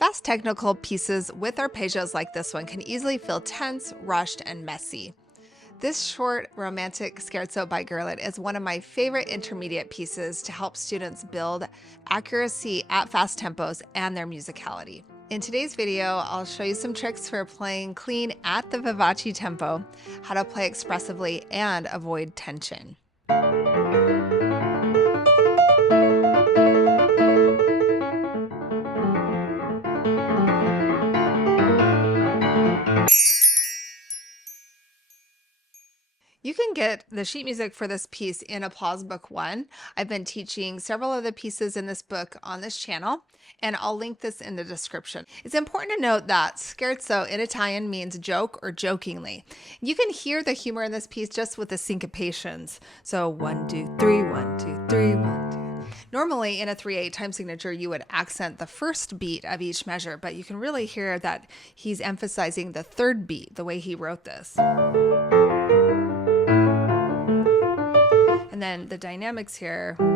Fast technical pieces with arpeggios like this one can easily feel tense, rushed, and messy. This short romantic scherzo by Gurlitt is one of my favorite intermediate pieces to help students build accuracy at fast tempos and their musicality. In today's video, I'll show you some tricks for playing clean at the vivace tempo, how to play expressively, and avoid tension. You can get the sheet music for this piece in Applause Book 1. I've been teaching several of the pieces in this book on this channel, and I'll link this in the description. It's important to note that scherzo in Italian means joke or jokingly. You can hear the humor in this piece just with the syncopations. So 1, 2, 3, 1, 2, 3, 1, 2. Normally in a 3/8 time signature, you would accent the first beat of each measure, but you can really hear that he's emphasizing the third beat, the way he wrote this. And then the dynamics here. 2, 3,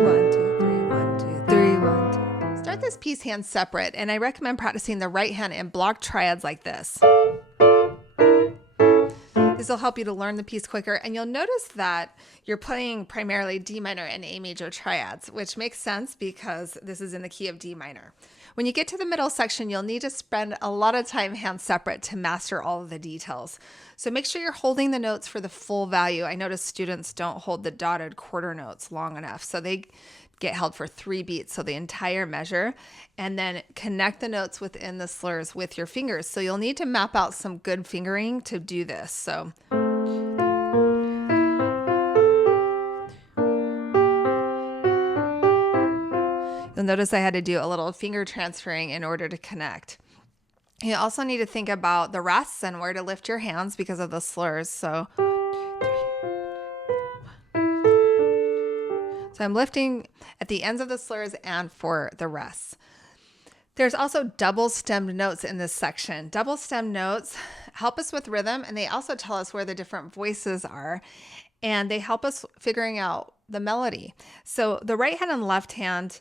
1, 2, 3, 1, 2, 3, 1, 2. Start this piece hand separate, and I recommend practicing the right hand in block triads like this. This will help you to learn the piece quicker, and you'll notice that you're playing primarily D minor and A major triads, which makes sense because this is in the key of D minor. When you get to the middle section, you'll need to spend a lot of time hand separate to master all of the details. So make sure you're holding the notes for the full value. I notice students don't hold the dotted quarter notes long enough, so they get held for 3 beats, so the entire measure, and then connect the notes within the slurs with your fingers. So you'll need to map out some good fingering to do this. So you'll notice I had to do a little finger transferring in order to connect. You also need to think about the rests and where to lift your hands because of the slurs. So I'm lifting at the ends of the slurs and for the rests. There's also double stemmed notes in this section. Double stemmed notes help us with rhythm, and they also tell us where the different voices are, and they help us figuring out the melody. So the right hand and left hand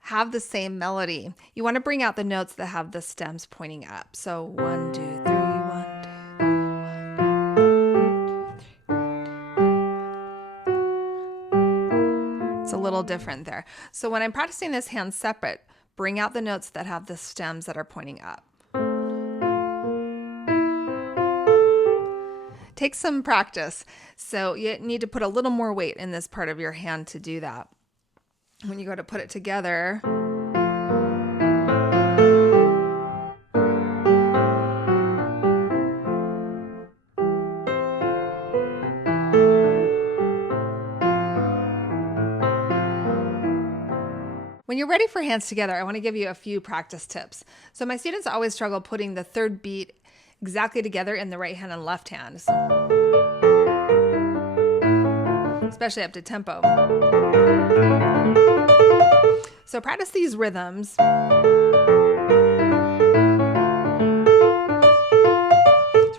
have the same melody. You want to bring out the notes that have the stems pointing up. So 1, 2, 3, 1, 2, 3, 1, 2. It's a little different there. So when I'm practicing this hand separate, bring out the notes that have the stems that are pointing up. Take some practice. So you need to put a little more weight in this part of your hand to do that. When you go to put it together, when you're ready for hands together, I want to give you a few practice tips. So my students always struggle putting the third beat exactly together in the right hand and left hand, especially up to tempo. So practice these rhythms. So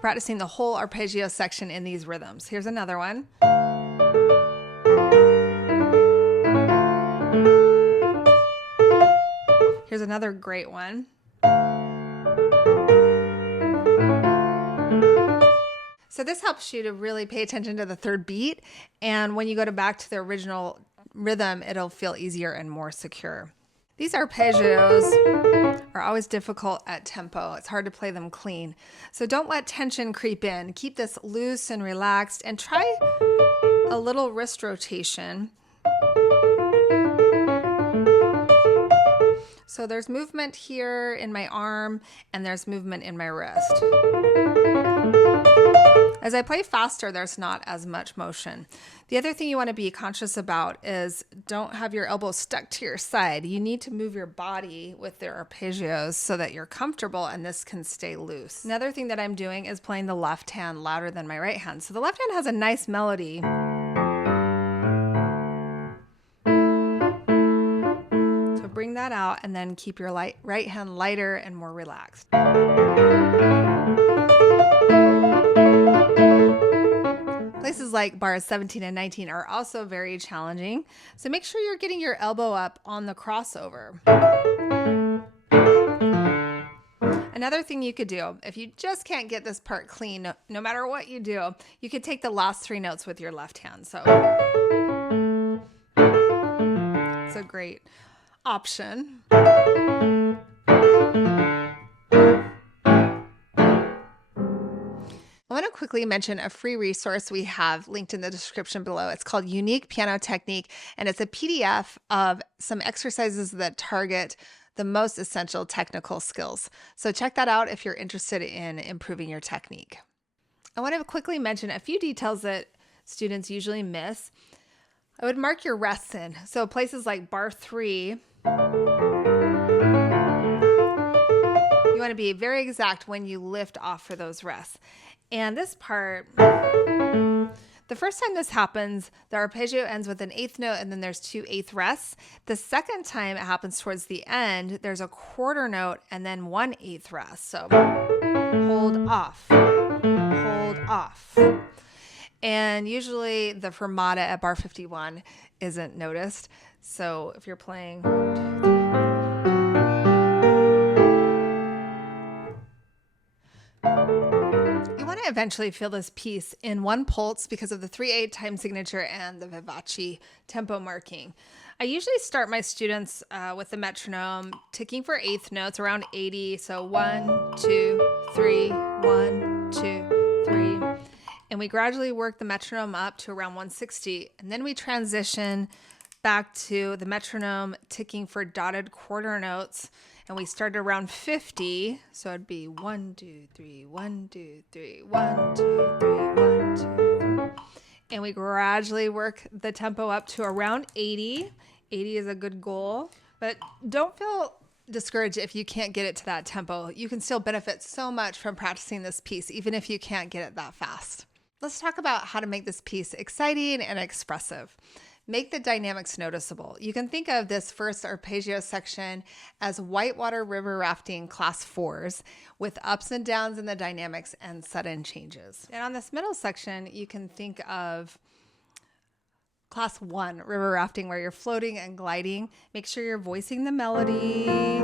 practicing the whole arpeggio section in these rhythms. Here's another one. Here's another great one. So this helps you to really pay attention to the third beat, and when you go back to the original rhythm, it'll feel easier and more secure. These arpeggios are always difficult at tempo. It's hard to play them clean. So don't let tension creep in. Keep this loose and relaxed, and try a little wrist rotation. So there's movement here in my arm, and there's movement in my wrist. As I play faster, there's not as much motion. The other thing you want to be conscious about is don't have your elbows stuck to your side. You need to move your body with the arpeggios so that you're comfortable and this can stay loose. Another thing that I'm doing is playing the left hand louder than my right hand. So the left hand has a nice melody. So bring that out and then keep your right hand lighter and more relaxed. Places like bars 17 and 19 are also very challenging. So make sure you're getting your elbow up on the crossover. Another thing you could do, if you just can't get this part clean, no matter what you do, you could take the last 3 notes with your left hand. So it's a great option. I want to quickly mention a free resource we have linked in the description below. It's called Unique Piano Technique, and it's a PDF of some exercises that target the most essential technical skills. So check that out if you're interested in improving your technique. I want to quickly mention a few details that students usually miss. I would mark your rests in. So places like bar 3, you want to be very exact when you lift off for those rests. And this part, the first time this happens, the arpeggio ends with an 8th note and then there's 2 8th rests. The second time it happens towards the end, there's a quarter note and then 1 8th rest. So hold off, hold off. And usually the fermata at bar 51 isn't noticed. So if you're playing 1, 2, 3, you want to eventually feel this piece in one pulse because of the 3/8 time signature and the vivace tempo marking. I usually start my students with the metronome ticking for 8th notes around 80. So 1, 2, 3, 1, 2, 3. And we gradually work the metronome up to around 160. And then we transition back to the metronome ticking for dotted quarter notes. And we start around 50. So it'd be 1, 2, 3, 1, 2, 3, 1, 2, 3, 1, 2, 3. And we gradually work the tempo up to around 80. 80 is a good goal. But don't feel discouraged if you can't get it to that tempo. You can still benefit so much from practicing this piece, even if you can't get it that fast. Let's talk about how to make this piece exciting and expressive. Make the dynamics noticeable. You can think of this first arpeggio section as whitewater river rafting class 4s with ups and downs in the dynamics and sudden changes. And on this middle section, you can think of class 1 river rafting where you're floating and gliding. Make sure you're voicing the melody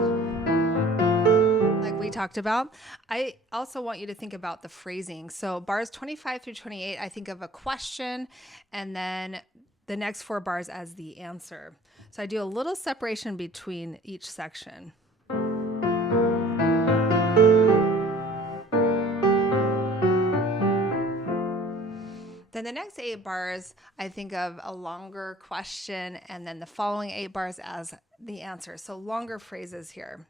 like we talked about. I also want you to think about the phrasing. So bars 25 through 28, I think of a question and then the next 4 bars as the answer. So I do a little separation between each section. Then the next 8 bars, I think of a longer question and then the following 8 bars as the answer. So longer phrases here.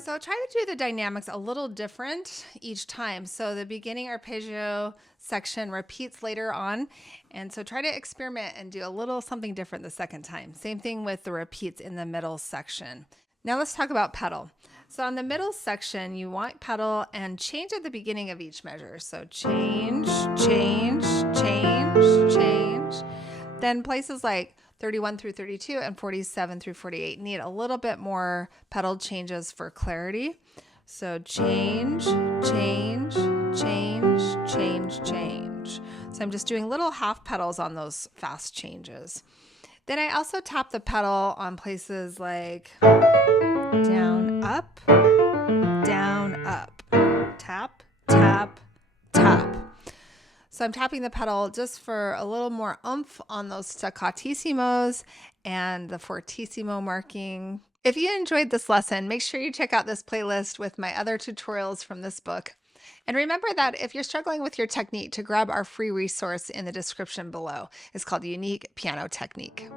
So try to do the dynamics a little different each time. So the beginning arpeggio section repeats later on. And so try to experiment and do a little something different the second time. Same thing with the repeats in the middle section. Now let's talk about pedal. So on the middle section, you want pedal and change at the beginning of each measure. So change, change, change, change. Then places like 31 through 32 and 47 through 48 need a little bit more pedal changes for clarity. So change, change, change, change, change. So I'm just doing little half pedals on those fast changes. Then I also tap the pedal on places like down, up, tap, tap, tap. So I'm tapping the pedal just for a little more oomph on those staccatissimo and the fortissimo marking. If you enjoyed this lesson, make sure you check out this playlist with my other tutorials from this book. And remember that if you're struggling with your technique, to grab our free resource in the description below. It's called Unique Piano Technique.